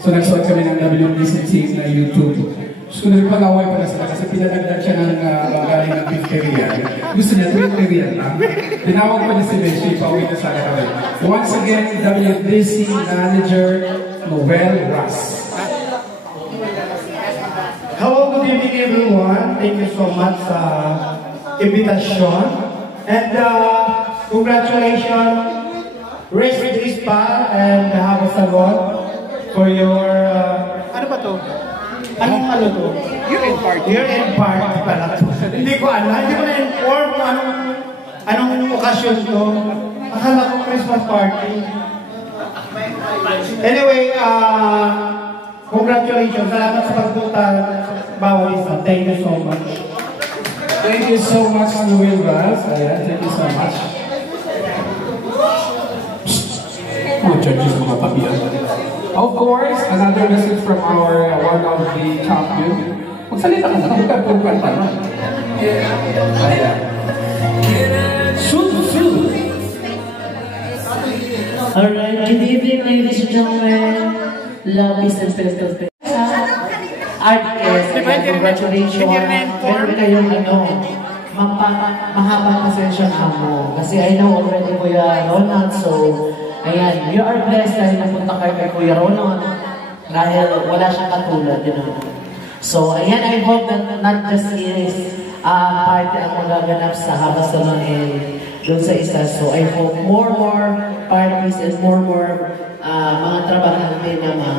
So nagsuot kami ng WBCT na YouTube. Gusto ko na rin pag-away pala sila kasi pinadagdag siya ng galing ng pizzeria. Gusto niya, pizzeria lang. Tinawag pa niya si Beshi, pauwi na sana kami. Once again, WBC Manager Noel Ras. Hello, good evening everyone. Thank you so much sa invitation. And congratulations, Race Rispa and Habas Salon for your, ano ba to? Anong ano to? Year-end party. Year-end party pala to. Hindi ko alam. Hindi ko na-inform kung anong okasyon to. Akala ko Christmas party. Anyway, congratulations. Salamat sa pagpunta. Bawal isa. Thank you so much. Thank you so much, Noel Ras. Ayan, thank you so much. Mga judges, mga pabiyan. Of course, another message from our one of the champion. Magsalita ka na, huwag pong kanta. Ayan. Alright, good evening ladies and gentlemen. Love is and festive. Artist, congratulations. Meron kayong mahabang pasensya mo. Kasi I know already Kuya Ronald, so ayan, you are blessed dahil napunta kayo kay Kuya Ronald dahil wala siyang katulad, you know. So ayan, I hope that not just is party ang magaganap sa Habas Salon and doon sa isa. So I hope more parties and more mga trabahante na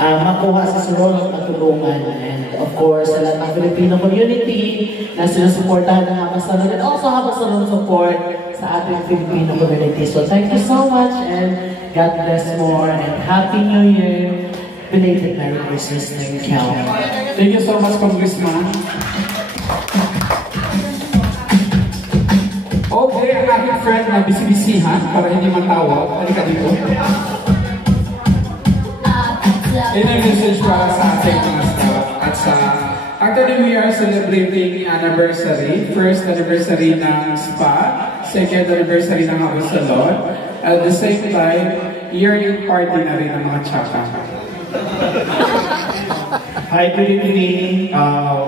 makuha sa Ronald matulungan. And of course, sa lahat ng Filipino community na sinusuportahan ng Habas Salon and also Habas Salon support sa ating Filipino community. So thank you so much and God bless more and Happy New Year. Belated Merry Christmas. Thank you. Thank you so much, Congressman. Okay, ang aking friend na bisibisihan para hindi matawag. Halika dito. In-message para sa ating mga staff at sa actually we are celebrating anniversary. First anniversary ng SPA, second anniversary ng Habas Salon. At the same time, year-end party na rin ng mga tsaka. Hi, good evening.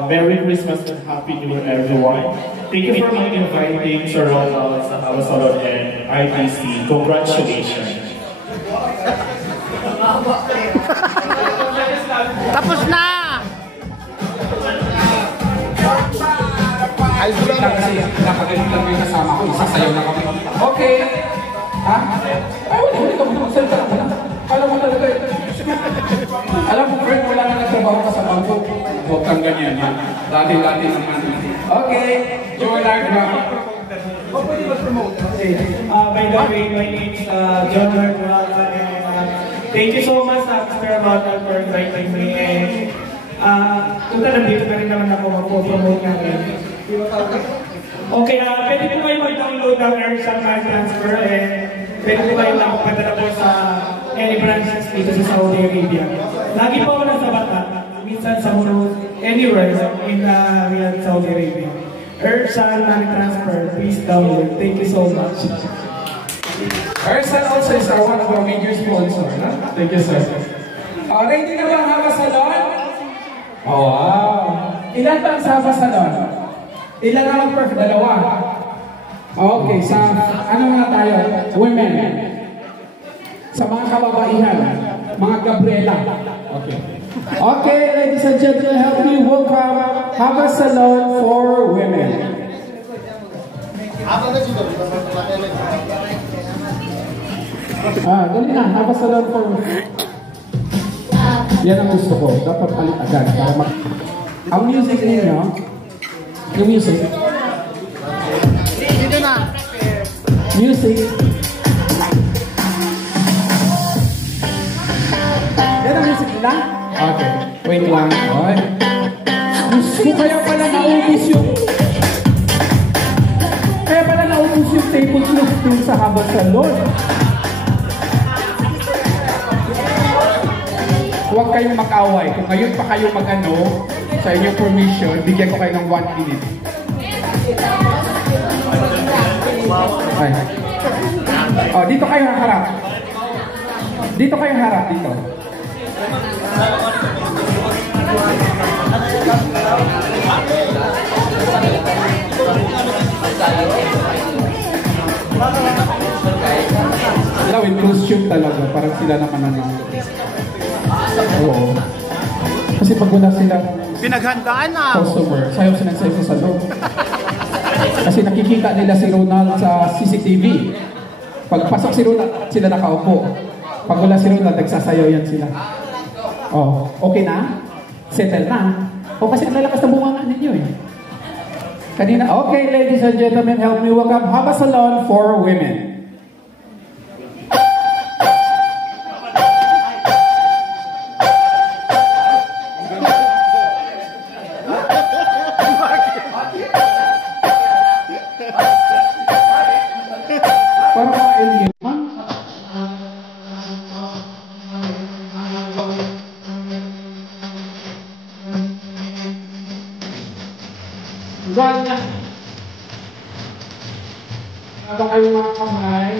Merry Christmas and Happy New Year, everyone. Thank you for inviting Sir Ronald sa Habas Salon and ITC. Congratulations. Tapos na! Ay, sulit lang kasi nakagalit lang yung kasama ko. Isasayaw na kami. Okay. Ha? Ay, hindi ka magsalita lang na. Alam mo talaga ito. Alam mo, friend, wala na nagtrabaho ka sa bangko. Huwag kang ganyan, ha? Dati-dati naman. Okay. Joel Ardra. Huwag pwede mag-promote. By the way, my name is John Ardra. Thank you so much, Mr. Ronald, for inviting me. Kung nandito na rin naman ako, mag-promote namin. Okay, pwede po kayo mag-download ng Airshot My Transfer and pwede po kayo makapadala po sa any branches dito sa Saudi Arabia. Lagi po ako nasa Bata, minsan sa Muro, anywhere in Riyadh, Saudi Arabia. Airshot My Transfer, please download. Thank you so much. Ersan also is one of our major sponsors. Thank you, sir. Ready na ba ang Habas Salon? Oh, wow! Ilan ba ang sa Habas Salon? Ilan ang mag-perfect? Dalawa. Okay, sa ano na tayo? Women. Sa mga kababaihan. Mga Gabriela. Okay. Okay, ladies and gentlemen, help me welcome Habas Salon for Women. Dali na, Habas Salon for yan ang gusto ko. Dapat palit agad para ang music ninyo, yung music. Dito na. Music. Yan ang music nila? Okay. Wait lang. Okay. Gusto kaya pala naubos yung tablecloth sa Habas Salon. Huwag kayong mag-away. Kung ngayon pa kayo mag-ano, sa inyong permission, bigyan ko kayo ng 1 minute. Ay. Oh, dito kayo harap. Dito kayo harap, dito. Sila with costume talaga, parang sila naman naman. Oo. Kasi pag wala sila pinaghandaan na customer, sayo sinagsayo sa loob. Kasi nakikita nila si Ronald sa CCTV. Pagpasok si Ronald, sila nakaupo. Pag wala si Ronald, nagsasayaw yan sila. Oh, okay na? Settle na? O kasi ang lalakas na bunga ninyo eh. Kanina, okay ladies and gentlemen, help me welcome Haba Salon for Women. Gana. Habang kayo mga kamay.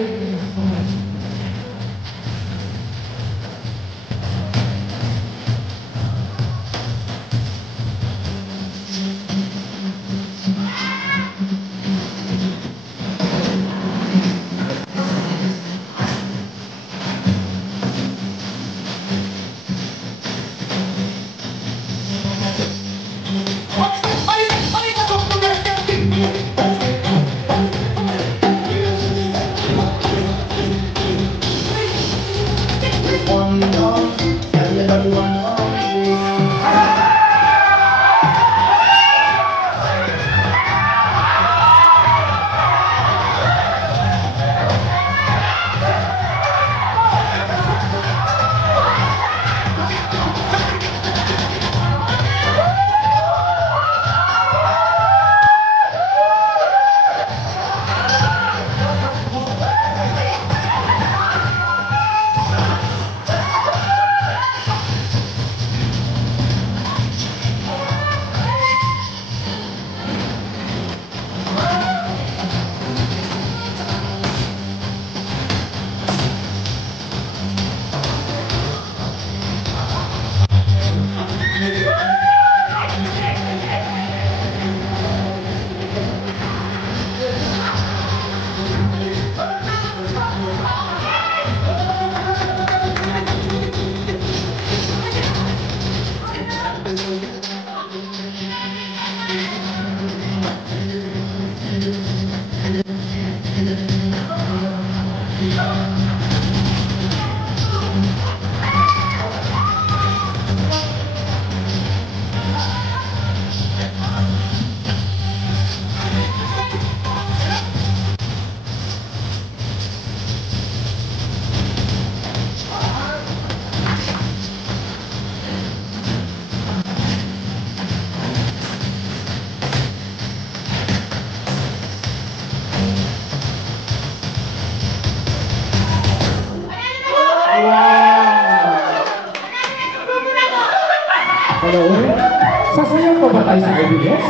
Sasayaw pa ba tayo sa IBS?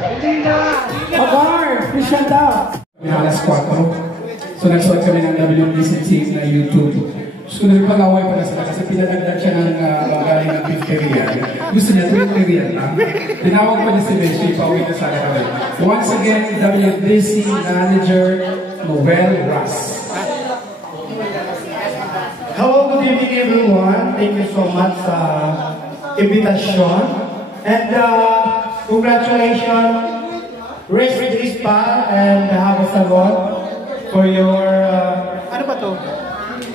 Hindi na! Abar! Please shut up! Alas 4. So nagsuot kami ng WBC team na YouTube. Gusto ko na rin pag-away pala sila kasi pinadagdag siya ng magaling ng beef period. Gusto niya 3 period lang. Tinawag pa niya si Beshi, pauwi na sana kami. Once again, WBC Manager Noel Ras. Hello, good evening everyone. Thank you so much sa invitation. And congratulations, Race Rispa and Haba Salon for your, ano ba to?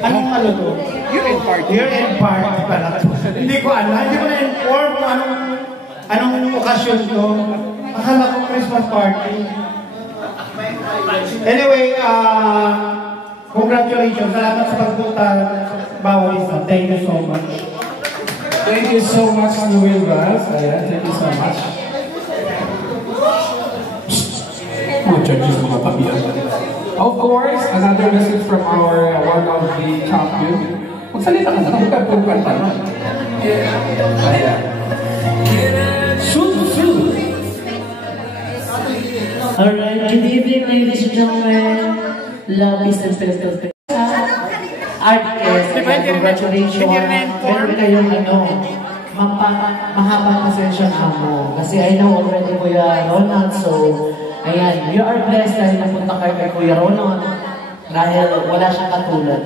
Anong ano to? Year-end party. Year-end party pala to. Hindi ko alam, hindi ko na-inform kung anong okasyon to. Akala ko Christmas party. Anyway, congratulations. Salamat sa pagpunta bawal isa. Thank you so much. Thank you so much, Noel Ras. Thank you so much. Mga judges, mga pabiyan. Of course, another message from our one of the champion. Magsalita ka na, huwag kang kanta na. Ayan. Shoot! Alright, good evening ladies and gentlemen. Love is and festive. Artist. congratulations. Meron kayong mahabang pasensya na mo. Kasi I know already Kuya Ronald, so ayan, you are blessed dahil napunta kayo kay Kuya Ronald dahil wala siyang katulad,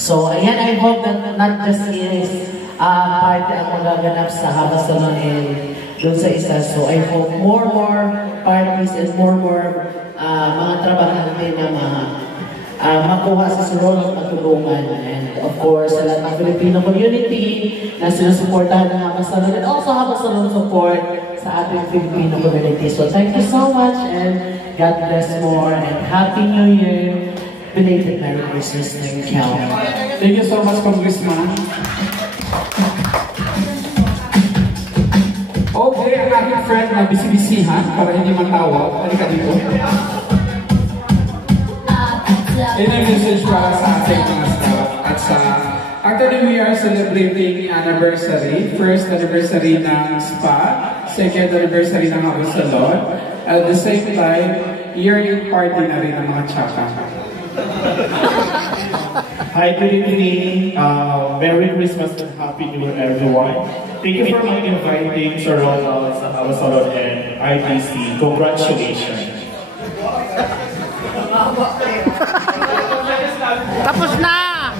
So ayan, I hope that not just is party ang magaganap sa Haba Salon and doon sa isa. So I hope more parties and more mga trabahante na makuha sa Ronald matulungan. And of course, sa lahat ng Filipino community na sinusuportahan ng Haba Salon and also Haba Salon support sa ating Filipino community. So thank you so much and God bless more and Happy New Year. Belated Merry Christmas. Thank you. Thank you so much, Congressman. Okay, ang aking friend na bisibisihan para hindi matawa. Halika dito. In-message para sa ating mga staff at sa... Actually, we are celebrating anniversary. First anniversary ng SPA, second anniversary ng Haba Salon. At the same time, yearly party na rin ng mga tsaka. Hi, good evening. Merry Christmas and Happy New Year, everyone. Thank you for inviting Sir Ronald sa Haba Salon and RTC. Congratulations. Tapos na!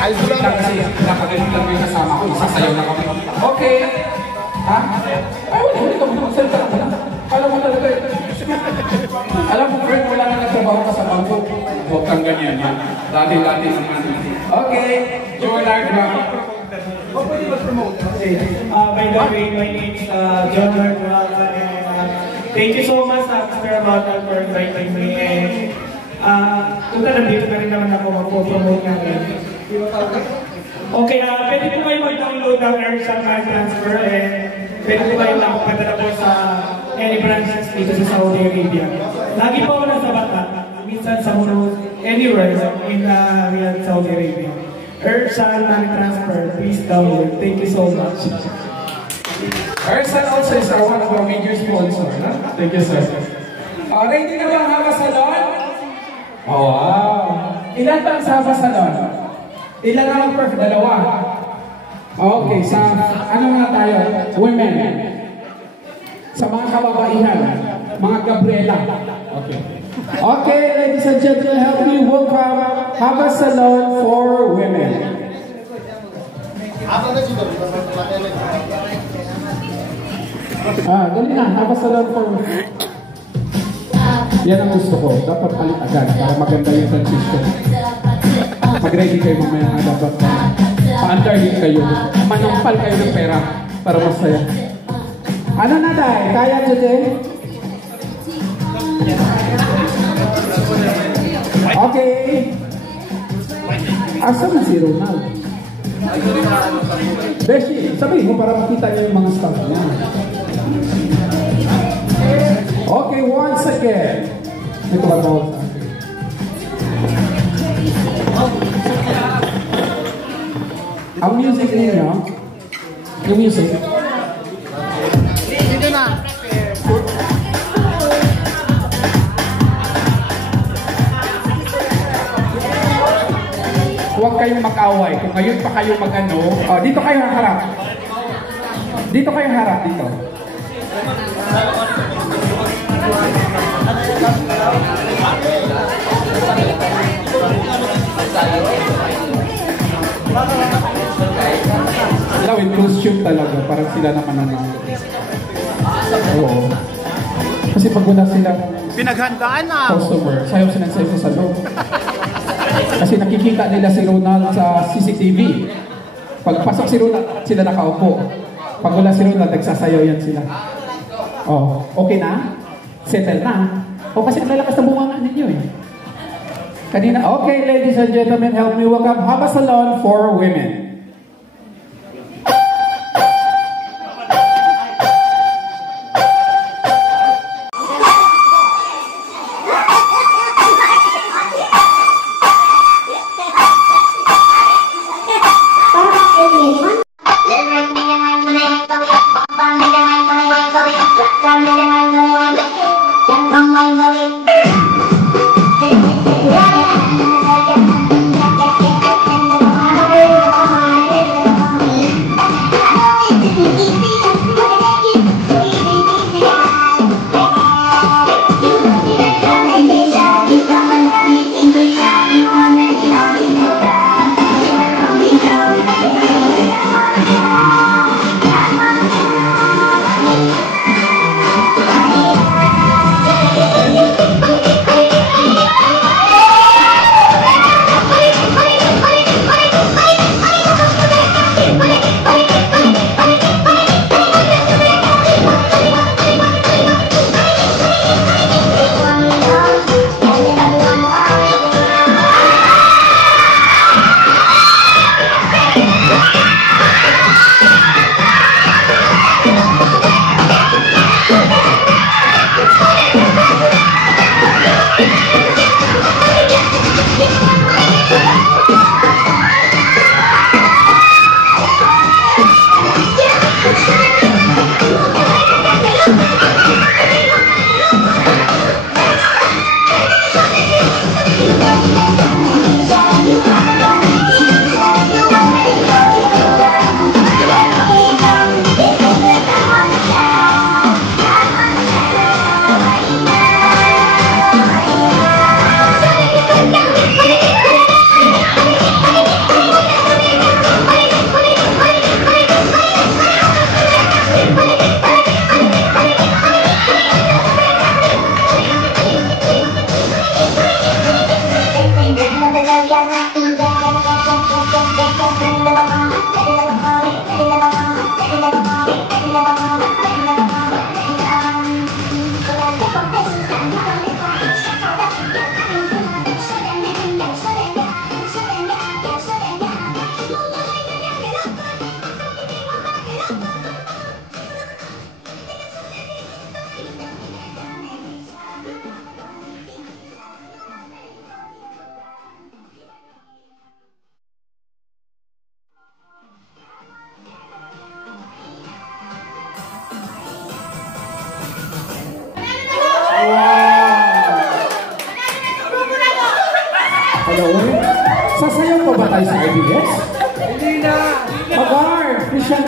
Ay, sulit lang kasi nakagalit lang yung kasama ko. Isasayaw na kami. Okay. Ha? Ay, wala ka mo. Salita ka na. Alam mo talaga. Alam mo, friend, wala na nagtrabaho ka sa bangko. Huwag kang ganyan yan. Dati-dati naman. Okay. Joel Ardra. By the way, my name is John Ardra. Thank you so much, Mr. Ronald, for inviting me. And kung nandito na rin naman ako, mag-promote namin. Okay, pwede po kayo mag-download ng Airshot My Transfer and pwede po kayo makapadala po sa any branches dito sa Saudi Arabia. Lagi po ako nasa Bata, minsan sa Muro, anywhere in Riyadh, Saudi Arabia. Airshot My Transfer, please download. Thank you so much. Ersan also is one of our major sponsors. Thank you, sir. Ready na ba ang Haba Salon? Oh, wow! Ilan ba ang Haba Salon? Ilan na lang perfect? Dalawa. Okay, sa ano nga tayo? Women. Sa mga kababaihan. Mga Gabriela. Okay. Okay, ladies and gentlemen, help me welcome Haba Salon for Women. Dali na, Haba Salon for Women. Yan ang gusto ko. Dapat palit agad para maganda yung transition. Mag-ready kayo mamaya nga dapat pa-underhit kayo. Manampal kayo ng pera para masaya. Ano na dahil? Kaya today? Okay. Asa na si Ronald? Beshi, sabihin mo para makita niyo yung mga staff niya. Okay, once again. Ito ba ito? Ang music ninyo, yung music. Dito na. Huwag kayong mag-away. Kung ngayon pa kayo mag-ano, dito kayo harap. Dito kayo harap, dito. Sila with costume talaga, parang sila naman naman. Oo. Kasi pag wala silang Pinaghandaan na. customer, sayaw sinagsayaw sa loob. Kasi nakikita nila si Ronald sa CCTV. Pagpasok si Ronald, sila nakaupo. Pag wala si Ronald, nagsasayaw yan sila. Oh, okay na? Settle na? O kasi nalalakas na bunga ninyo eh. Kanina, okay, ladies and gentlemen, help me welcome Haba Salon for Women. Yeah.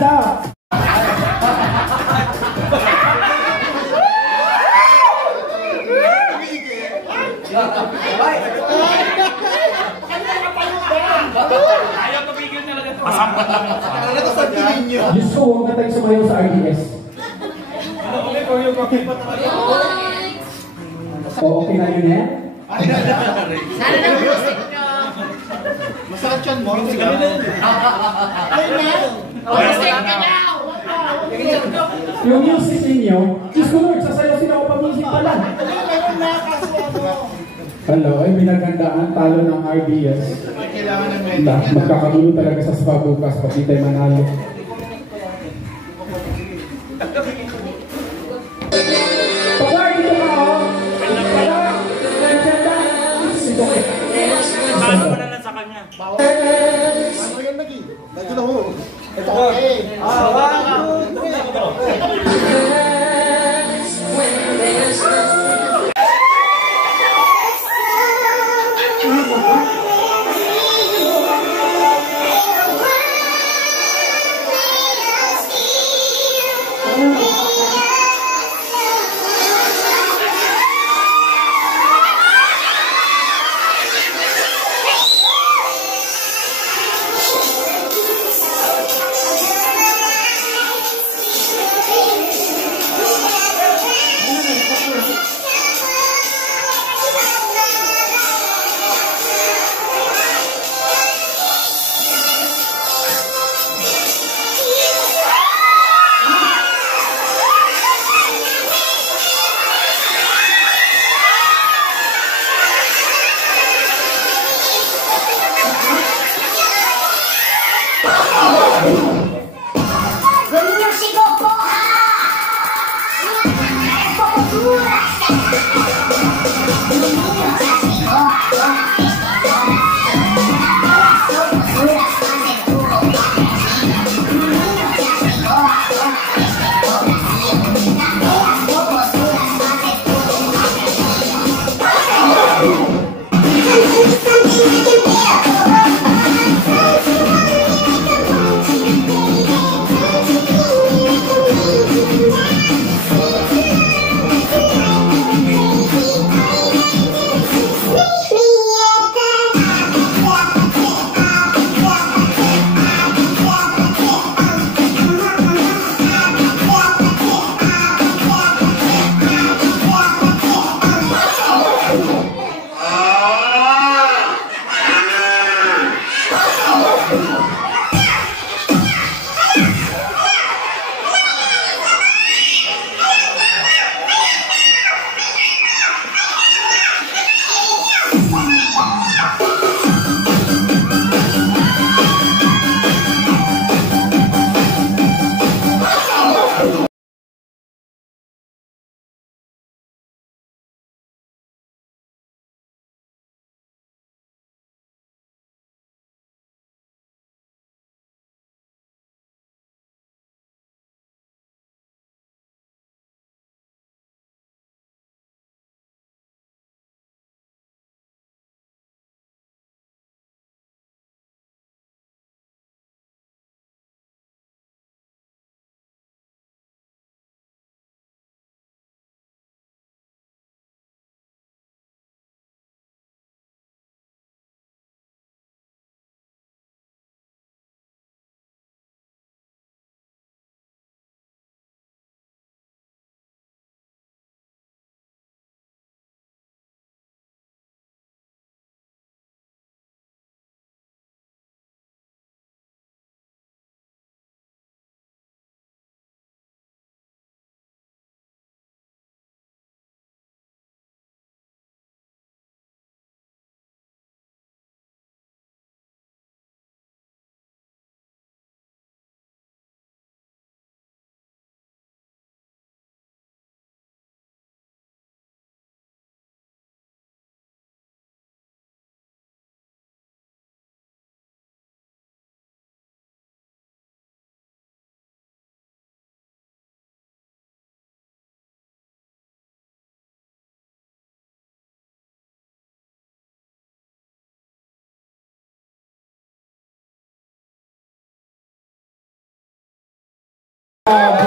up! Masampat lang yung Diyos ko, huwag na tayo sumayaw sa RDS. O, okay na yun eh? Sana na music nyo. Masakit yan mo. Music ka Music ka now. Yung music ninyo, Diyos ko Lord, sasayaw sila ako pa-music pala. Hello, ay binagandaan, talo ng RDS. Magkakagulo talaga sa spa bukas, pati tayo manalo. Pagkar, dito ka ako. Pagkar, nagkanda. Dito ka. Paano mo na lang sa kanya? Ano yan lagi? Dito na ho. Ito okay.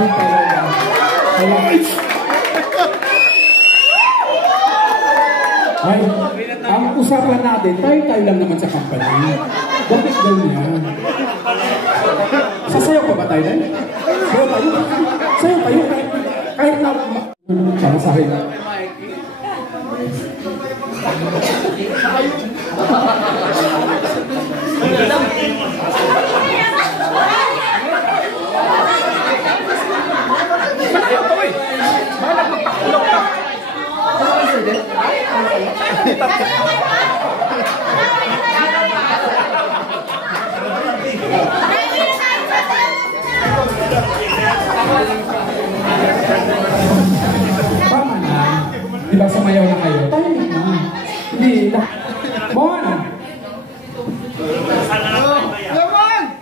Ganun talaga. Ay, ang usapan natin, tayo lang naman sa company. Bakit ganyan? Sasayaw pa ba tayo din? Sayaw tayo? Sayaw tayo kahit na... Sama sa akin. Tama na. Diba sumayaw na kayo? Tayo na. Hindi. Mon!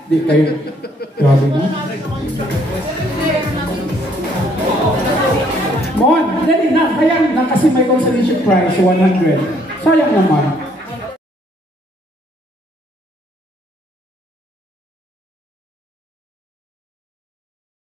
Hindi kayo. Grabe na. Mon! Dali na. Kaya na kasi may consolation prize 100. Sayang naman.